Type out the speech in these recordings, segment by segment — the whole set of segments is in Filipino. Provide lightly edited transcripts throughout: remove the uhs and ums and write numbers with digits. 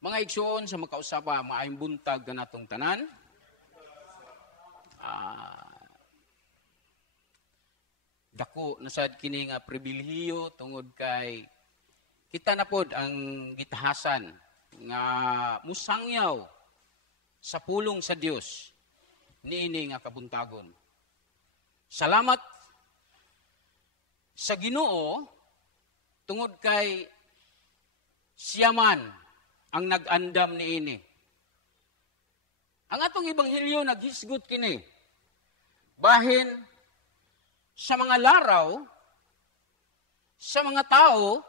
Mga igsoon sa makausapa, maayong buntag ka natong tanan. Dako nasad kini nga pribilehiyo tungod kay kita na pod ang gitahasan nga musangyaw sa pulong sa Dios niini nga kabuntagon. Salamat sa Ginoo tungod kay siya man ang nag-andam niini. Ang atong ebanghelyo naghisgot kini bahin sa mga laraw, sa mga tao,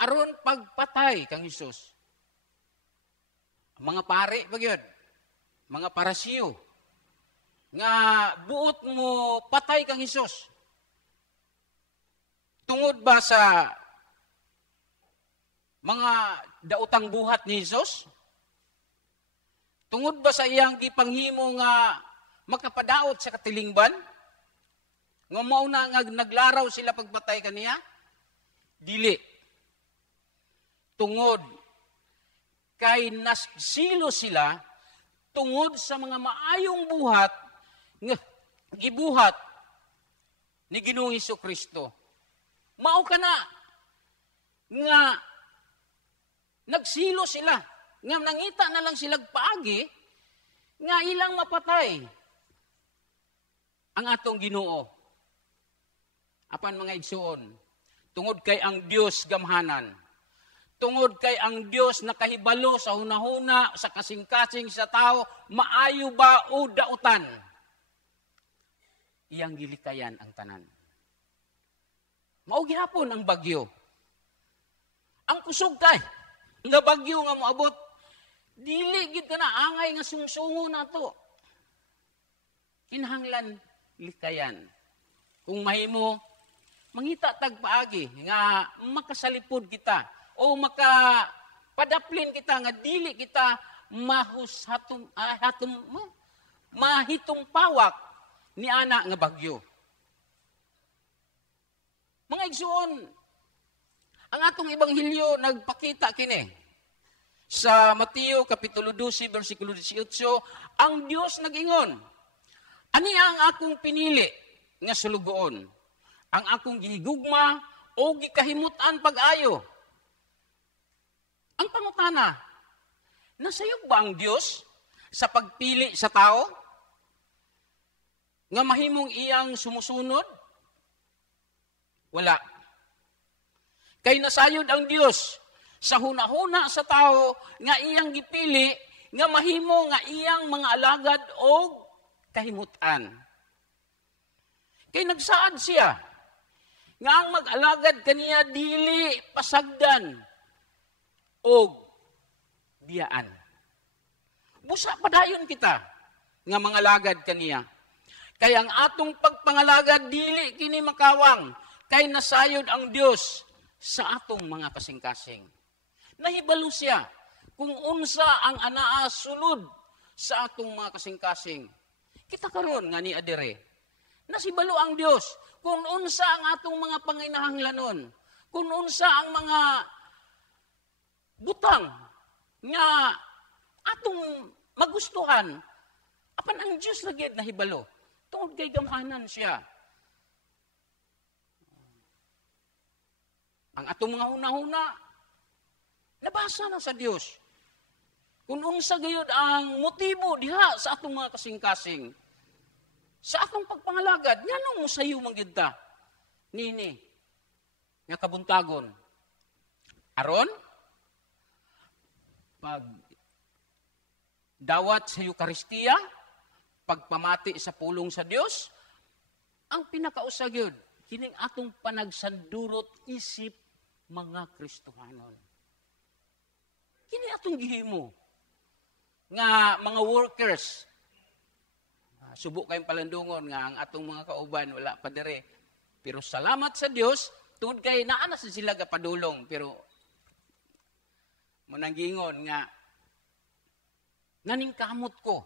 aron pagpatay kang Hesus. Mga pare, bagyod, mga parasiyo, nga buot mo patay kang Hesus. Tungod ba sa mga daotang buhat ni Hesus? Tungod ba sa iyang gipanghimo nga makapadaot sa katilingban? Nga mao na nga naglaraw sila pagpatay kaniya? Dili. Tungod kay nasilo sila tungod sa mga maayong buhat nga gibuhat ni Ginoong Hesukristo. Mao kana nga nagsilo sila, nga nangita na lang silang paagi, nga ilang mapatay ang atong Ginoo. Apan mga igsoon, tungod kay ang Dios gamhanan, tungod kay ang Dios nakahibalo sa hunahuna, sa kasing-kasing sa tao, maayo ba o dautan, iyang gilikayan ang tanan. Mao gihapon ang bagyo. Ang kusog kay nga bagyo nga moabot, dili gid na angay nga sungsungo nato. Kinahanglan likayan. Kung mahimo, mangita tagpaagi nga makasalipod kita o makapadaplin kita nga dili kita mahitong pawak ni ana nga bagyo. Mga igsoon, ang atong ebanghelyo nagpakita kini sa Mateo kapitulo 12 bersikulo 18, ang Dios nag-ingon, ani ang akong pinili nga sulugoon, ang akong gihigugma o gikahimutan pag-ayo. Ang pangutana, nasayog ba ang Dios sa pagpili sa tao nga mahimong iyang sumusunod? Wala. Kay nasayod ang Dios sa hunahuna sa tao nga iyang gipili nga mahimo nga iyang mga alagad o kahimutan. Kay nagsaad siya nga ang mag-alagad kaniya dili pasagdan o biyaan. Busa padayon kita nga mga alagad kaniya. Kay ang atong pagpangalagad dili kini makawang kay nasayod ang Dios sa atong mga kasing-kasing. Nahibalo siya kung unsa ang anaa sulod sa atong mga kasing-kasing. Kita karon nga ni adire, nasibalo ang Dios kung unsa ang atong mga panginahanglanon, kung unsa ang mga butang nga atong magustuhan. Apan ang Dios lagi nahibalo tungod kay gamhanan siya. Ang atong mga hunahuna, nabasa na sa Dios. Kung unsa gayud ang motibo diha sa atong mga kasing-kasing, sa atong pagpangalagad, nganong mosayo man gyud ta nini nga kabuntagon. Aron pag dawat sa Eucharistia, pagpamati sa pulong sa Dios, ang pinakausa gyud kining atong panagsandurot isip mga Kristohanon. Kini atong gihimo nga mga workers. Subok kayong palandungon nga ang atong mga kauban wala pa dire. Pero salamat sa Dios, tungod kay naa na sila gapadulong, pero mananggingon nga naningkamot ko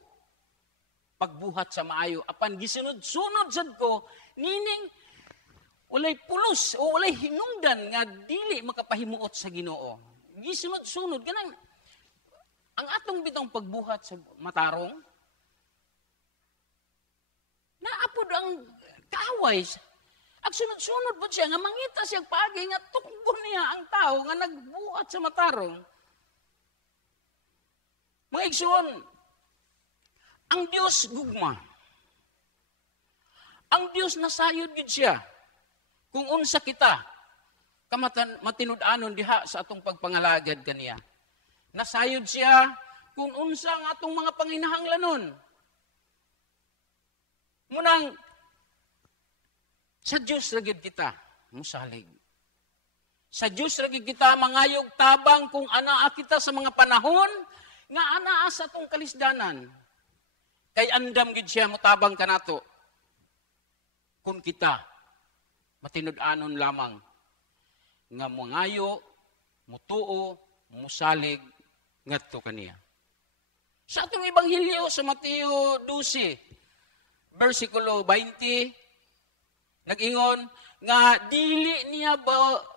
pagbuhat sa maayo apan gisunod-sunod sad ko nining walay pulos o walay hinungdan nga dili makapahimuot sa Ginoo. gisunod-sunod ganang ang atong bitong pagbuhat sa matarong naapod ang kaaway. Ag sunod-sunod po siya nga mangita siya pagi nga tukgon niya ang tao nga nagbuhat sa matarong. Mga igsoon, ang Dios gugma. Ang Dios nasayod gid siya kung unsa kita matinud-anon diha sa atong pagpangalagad kaniya. Nasayod siya kung unsa ang atong mga panginahanglanon. Munang sa Dios ragid kita musalig. Sa Dios ragid kita mangayog tabang kung anaa kita sa mga panahon nga anaa sa atong kalisdanan. Kay andam gid siya motabang kanato. Kung kita matinud-anon lamang nga mangayo, mutuo, musalig ngadto kaniya. Sa atong ebanghelyo sa Mateo 12, versikulo 20, nag-ingon nga dili niya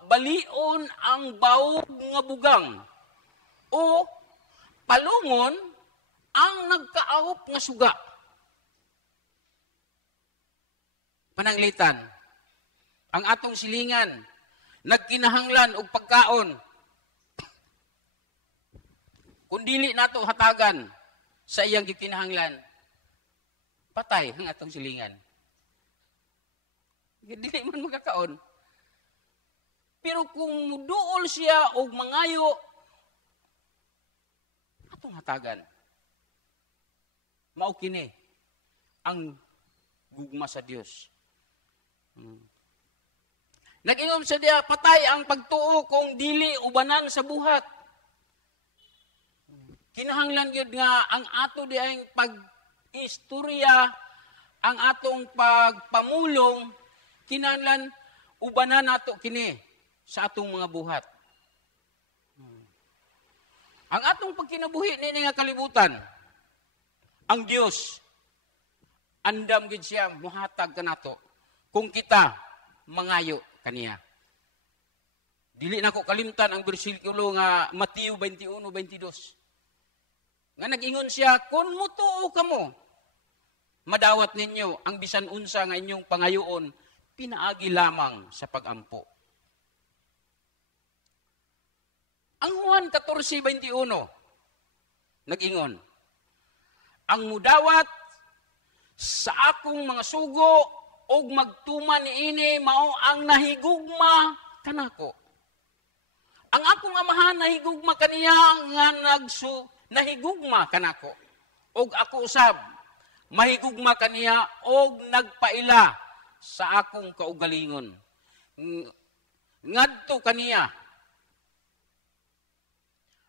balion ang bawog nga bugang o palungon ang nagkaawop nga suga. Pananglitan, ang atong silingan nagkinahanglan og pagkaon. Kung dili nato hatagan sa iyang gikinahanglan, patay ang atong silingan. Dili man magkakaon. Pero kung muduol siya og mangayo, atong hatagan. Mao kini ang gugma sa Dios. Nag-ingon sa diya, patay ang pagtuo kung dili ubanan sa buhat. Kinahanglan yun nga ang ato di ang pag-istorya, ang atong pagpamulong, kinahanglan ubanan nato kini sa atong mga buhat. Ang atong pagkinabuhi nini nga kalibutan, ang Dios, andam gid siya muhatag kanato kung kita mangayo kaniya. Dili nako kalimtan ang bersikulo nga Mateo 21:22. Nga nag-ingon siya, kung mutuo kamo, madawat ninyo ang bisan unsa nga inyong pangayoon, pinaagi lamang sa pagampo. Ang Juan 14:21, nag-ingon, ang mudawat sa akong mga sugo og magtuman niini mao ang nahigugma kanako. Ang akong amahan nahigugma kaniya nga nahigugma kanako. Og ako usab mahigugma kaniya og nagpaila sa akong kaugalingon. Ngadto kaniya.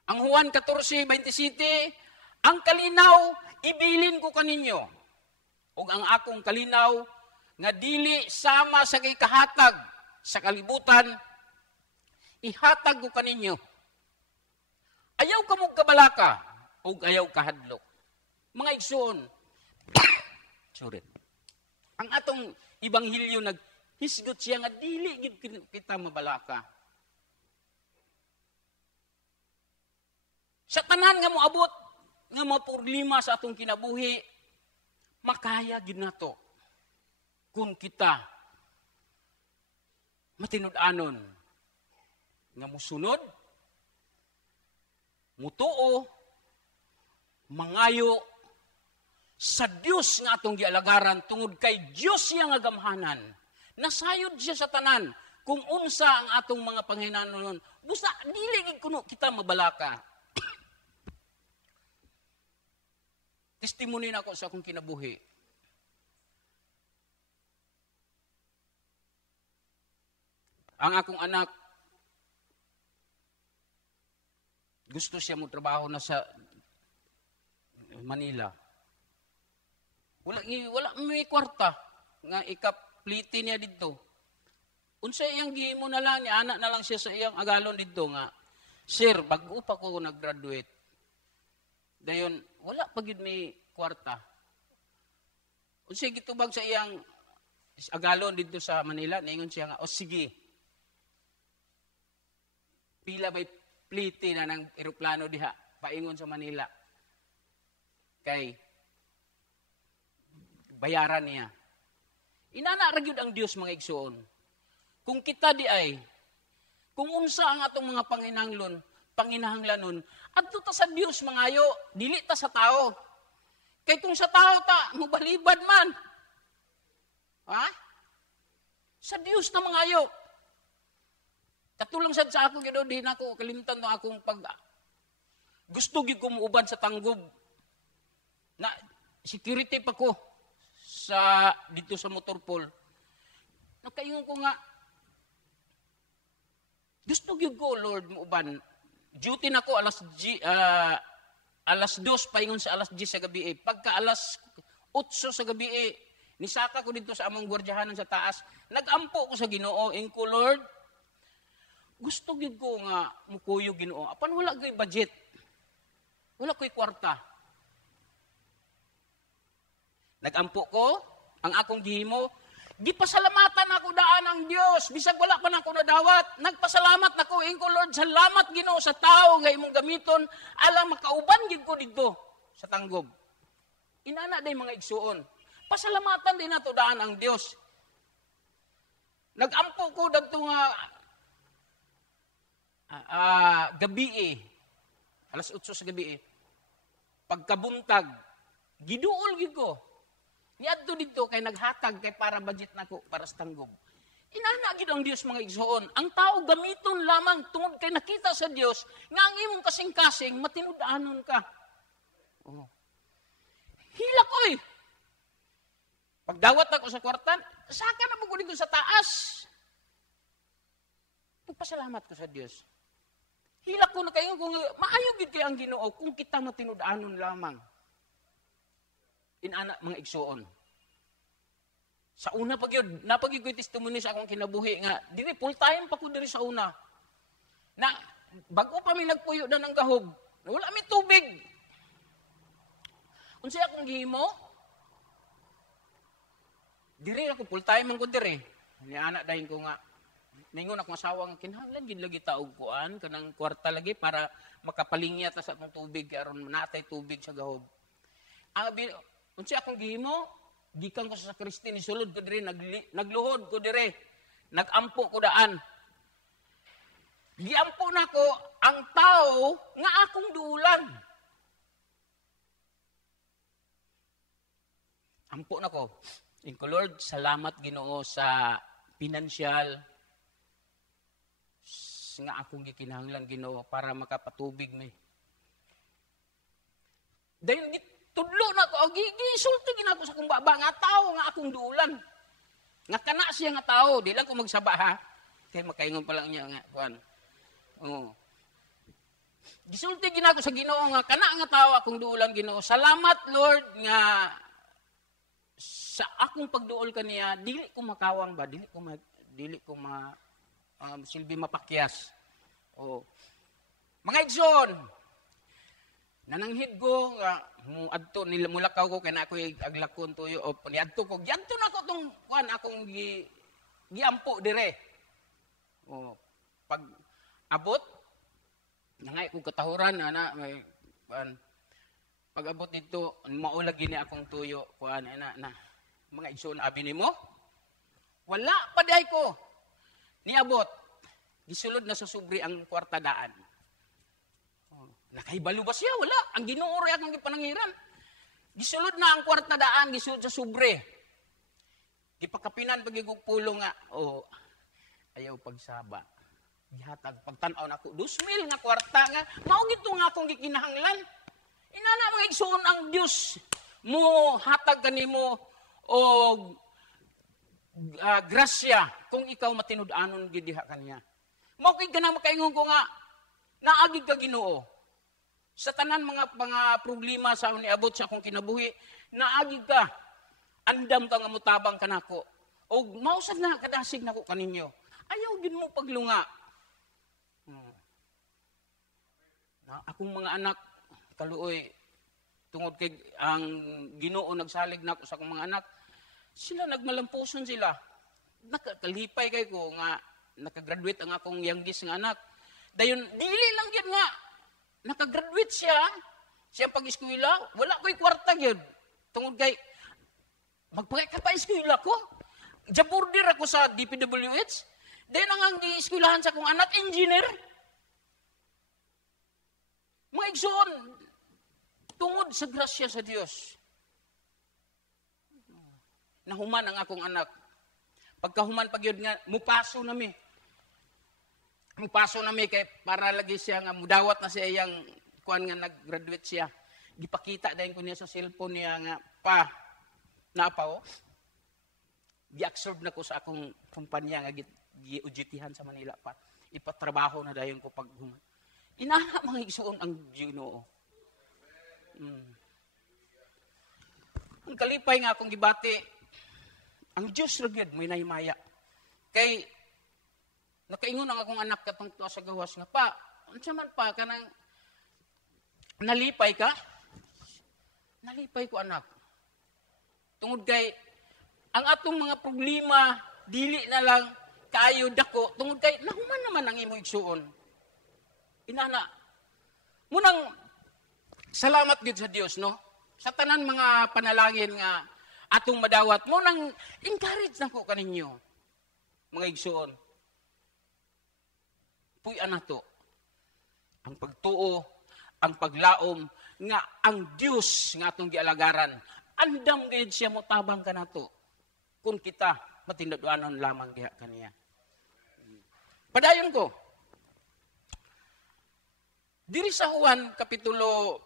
Ang Juan 14:27, ang kalinaw ibilin ko kaninyo. Og ang akong kalinaw nga dili sama sa gikahatag sa kalibutan, ihatag ko kaninyo. Ayaw ka mong kabalaka, o ayaw kahadlok. Mga igsoon, sorry, ang atong ibanghilyo naghisgot siya nga dili gid kita mabalaka. Sa tanan nga moabot, nga mga problema sa atong kinabuhi, makaya gid nato kung kita matinud-anon nga musunod, mutuo, mangayo sa Dios nga atong gialagaran tungod kay Dios siya nga gamhanan. Nasayod siya sa tanan kung unsa ang atong mga panghinanon. Busa dili gid kuno kita mabalaka. Testimony na ako sa akong kinabuhi. Ang akong anak, gusto siya mo trabaho na sa Manila. Wala may kwarta nga ikapliti niya dito. Unsa iyang gihimo na lang ni anak na lang siya sa iyang agalon dito nga, sir, bago pa ko nag-graduate. Dayon wala pa gid may kwarta. Unsa gitubag sa iyang agalon dito sa Manila, ningon siya nga, o sige. Pila bay pliti na ng eroplano diha paingon sa Manila. Kay bayaran niya. Inana ra gyud ang Dios mga igsoon. Kung kita di ay kung unsa ang atong mga panginahanglanon, adto ta sa Dios mangayo, dili ta sa tao. Kay kung sa tao ta mobalibad man. Ha? Sa Dios na mangayo. Katulong sad sa ako gyud di na ako kalimtan no akong pag gusto gyud ko muuban sa tanggob. Na security pa ko sa dito sa motorpool. Nakaingon ko nga gusto gyud ko Lord muuban. Duty na ko alas 2 paingon sa alas 10 sa gabi. Pagka alas 8 sa gabi nisaka ko dito sa among gwardiyahanan sa taas. Nagampo ko sa Ginoo, ingko Lord. Gusto gyud ko nga mukuyo Ginoo. Apan wala koy budget. Wala koy kwarta. Nagampo ko ang akong gihimo. Gipasalamatan ako daan ang Dios. Bisag wala pa na ako nadawat. Nagpasalamat nako ingko Lord. Salamat Ginoo sa tao nga imong gamiton alang makauban gyud ko dito sa tanggob. Inana day mga igsuon. Pasalamatan din nato daan ang Dios. Nagampo ko dagto nga gabi alas 8 sa gabi pagkabuntag giduol gyud ko. Niadto dito kay naghatag kay para budget nako para sa tanggob. Inana gid ang Dios mga igsoon. Ang tao gamiton lamang tungod kay nakita sa Dios nga ang imong kasing-kasing matinud-anon ka. Oh. Hilak oy. Pagdawat ako sa kwartan, saka na mo dito sa taas. Nagpasalamat ko sa Dios. Hilak ko na kayo kung maayo gid kay ang Ginoo kung kita matinud-anon lamang. Inana mga igsoon. Sa una pag yun, napag ko'y testimony sa akong kinabuhi nga, dili full time pa ko diri sa una. Na bago pa mi nagpuyo na ng gahog, wala mi tubig. Unsay akong gihimo? Diri ako full time man ko diri. Ni anak dahin ko nga ningon akong asawa nga kinahanglan gid lagi taog kuan kanang kwarta lagi para makapalingya ta sa akong tubig aron natay tubig sa gahog. Unsay akong gihimo? Gikan ko sa sakristy ni sulod ko diri nagluhod ko diri. Nagampo ko daan. Giampo nako ang tao nga akong duulan. Ampo nako. Inko Lord, salamat Ginoo sa pinansyal nga akong gikinahanglan Ginoo para makapatubig mi. Dahil tudlo na ko, gisulti ginako sa akong baba nga tao nga akong duulan. Nga kana siya nga tao, di lang ko magsaba ha. Kaya makaingon pa lang niya nga, kuan. Oo. Gisulti ginako sa Ginoo nga kana nga tao akong duulan Ginoo. Salamat Lord nga sa akong pagduol kaniya, dili ko makawang ba, dili ko silbi mapakyas. Oh. Mga igsoon, nananghid ko nga adto nila mulakaw ko kay na ako aglakon tuyo o niadto ko giadto na ko tong kuan akong giampo dire. Oh, pag abot nangay ko katahuran ana may kuan pag abot dito maulag gini akong tuyo kuan ana na mga igsoon abi nimo wala pa day ko niabot gisulod na susubri ang kwarta daan. Nakaibalo ba siya? Wala. Ang Ginoo ray akong gipanangiran. Gisulod na ang kwarta daan, gisulod sa subre. Gipakapinan pagigug pulo nga. Oh, ayaw pagsaba. Gihatag pagtan-aw nako 2,000 nga kwarta nga. Mao gito nga akong gikinahanglan. Inana mga igsoon ang Dios mo hatag kanimo og grasya kung ikaw matinud-anon gid diha kaniya. Mao kay kanang makaingon ko nga naagig ka Ginoo. Sa tanan mga problema sa niabot sa akong kinabuhi, naagig ka. Andam ka nga mutabang kanako. O mausad na kadasig nako kaninyo. Ayaw gid mo paglunga. Akong mga anak kaluoy tungod kay ang Ginoo nagsalig nako sa akong mga anak. Sila nagmalampuson sila. Nakakalipay kay ko nga nakagraduate ang akong youngest nga anak. Dayon dili lang gyud nga nakagraduate siya. Siyang pag-eskwela, wala ko'y kwarta gyud. Tungod kay magpakay ka pa eskwela ko. Jabordir ako sa DPWH. Then ang gi-eskwelahan sa kong anak engineer. Mga igsoon, tungod sa grasya sa Dios. Nahuman ang akong anak. Pagkahuman pag yun nga, mupaso nami. Mupaso nami kay para lagi siya nga mudawat na siya iyang kuan nga nag-graduate siya. Gipakita dayon ko niya sa cellphone niya nga pa napaw. Gi-absorb na ko sa akong kumpanya nga gi-ujitihan sa Manila pa. Ipatrabaho na dayon ko pag human. Inaha mga igsoon ang Ginoo. Ang kalipay nga akong gibati, ang Diyos ragid may nahimaya. Kay nakaingon ang akong anak katong tuwa sa gawas nga pa, unsa man pa kanang nalipay ka? Nalipay ko anak. Tungod kay ang atong mga problema dili na lang kaayo dako tungod kay nahuman naman ang imong igsuon. Inana. Munang salamat gid sa Dios no. Sa tanan mga panalangin nga atong madawat mo nang encourage nako kaninyo mga igsuon. Puy-an nato ang pagtuo, ang paglaom nga ang Dios nga atong gialagaran. Andam gayud siya mo tabang kanato kung kita matindaduanon lamang diha kaniya. Padayon ko. Diri sa Juan kapitulo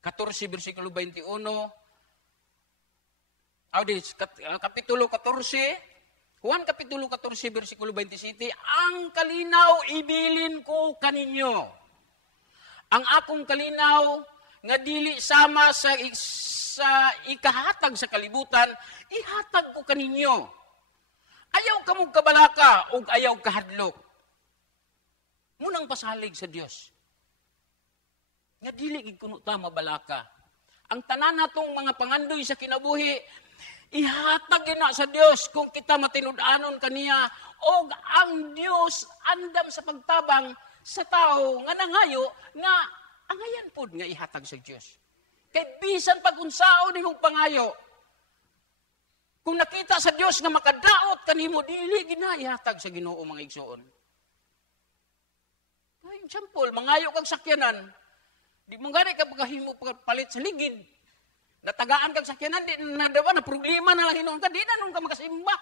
14 bersikulo 21 kapitulo 14 Juan kapitulo 14 bersikulo 27 ang kalinaw ibilin ko kaninyo. Ang akong kalinaw nga dili sama sa ikahatag sa kalibutan, ihatag ko kaninyo. Ayaw ka mong kabalaka o ayaw kahadlok. Munang pasalig sa Dios. Nga dili gid kuno ta mabalaka. Ang tanan natong mga pangandoy sa kinabuhi, ihatag na sa Dios kung kita matinud-anon kaniya og ang Dios andam sa pagtabang sa tao nga nangayo nga angayan pod nga ihatag sa Dios. Kay bisan pag unsao nimong pangayo, kung nakita sa Dios nga makadaot kanimo dili gina ihatag sa Ginoo mga igsoon. Ay, example, mangayo kang sakyanan, di mangari ka pagahimo palit sa ligid. Natagaan kang sakyanan, di na diba, na problema na lang hinuon ka, di na nung ka makasimba.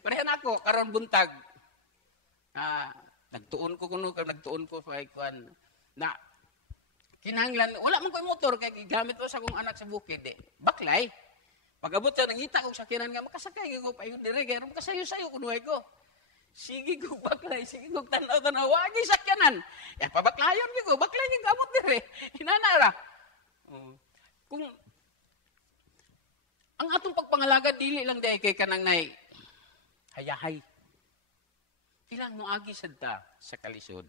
Parehan ako, karon buntag. Nagtuon ko kuno, nagtuon ko sa ikuan na kinahanglan, wala man ko motor, kay gamit ko sa akong anak sa bukid. Baklay. Pag-abot na, nangita kong sakyanan nga, makasakay ko pa yung dire, kaya makasayo-sayo kunuhay ko. Sige ko baklay, sige ko tanaw-tanaw, wagi sakyanan. Pabaklayon ko, baklay yung gamot dire. Hinanara. Kung ang atong pagpangalaga, dili lang dahil kay kanang nay, hayahay. Ilang noagi sadta sa kalisod.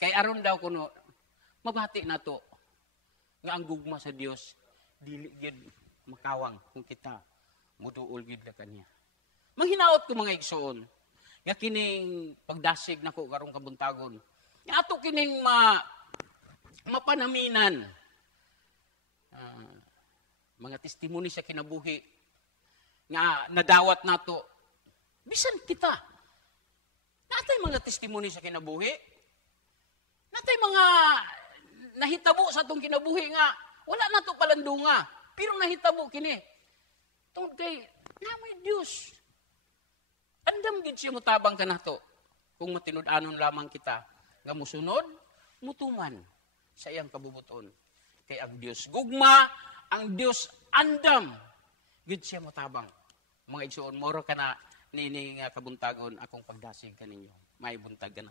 Kay aron daw kuno, mabati na to, nga ang gugma sa Dios dili gid makawang kung kita muduol gid na kaniya. Manghinaot ko mga igsoon, nga kining pagdasig nako karong kabuntagon. Nga ato kining mapanaminan. Mga testimony sa kinabuhi nga nadawat nato. Bisan kita. Natay mga testimony sa kinabuhi. Natay mga nahitabo sa atong kinabuhi nga wala nato palandunga, pero nahitabo kini. Tungod kay namay Dios. Andam gid siya mutabang kanato kung matinud-anon lamang kita nga musunod, mutuman sa iyang kabubuton. Kay ang Dios gugma, ang Dios andam gid siya mutabang. Mga igsoon, moro ka na nini nga kabuntagon akong pagdasig kaninyo. May buntag ka na.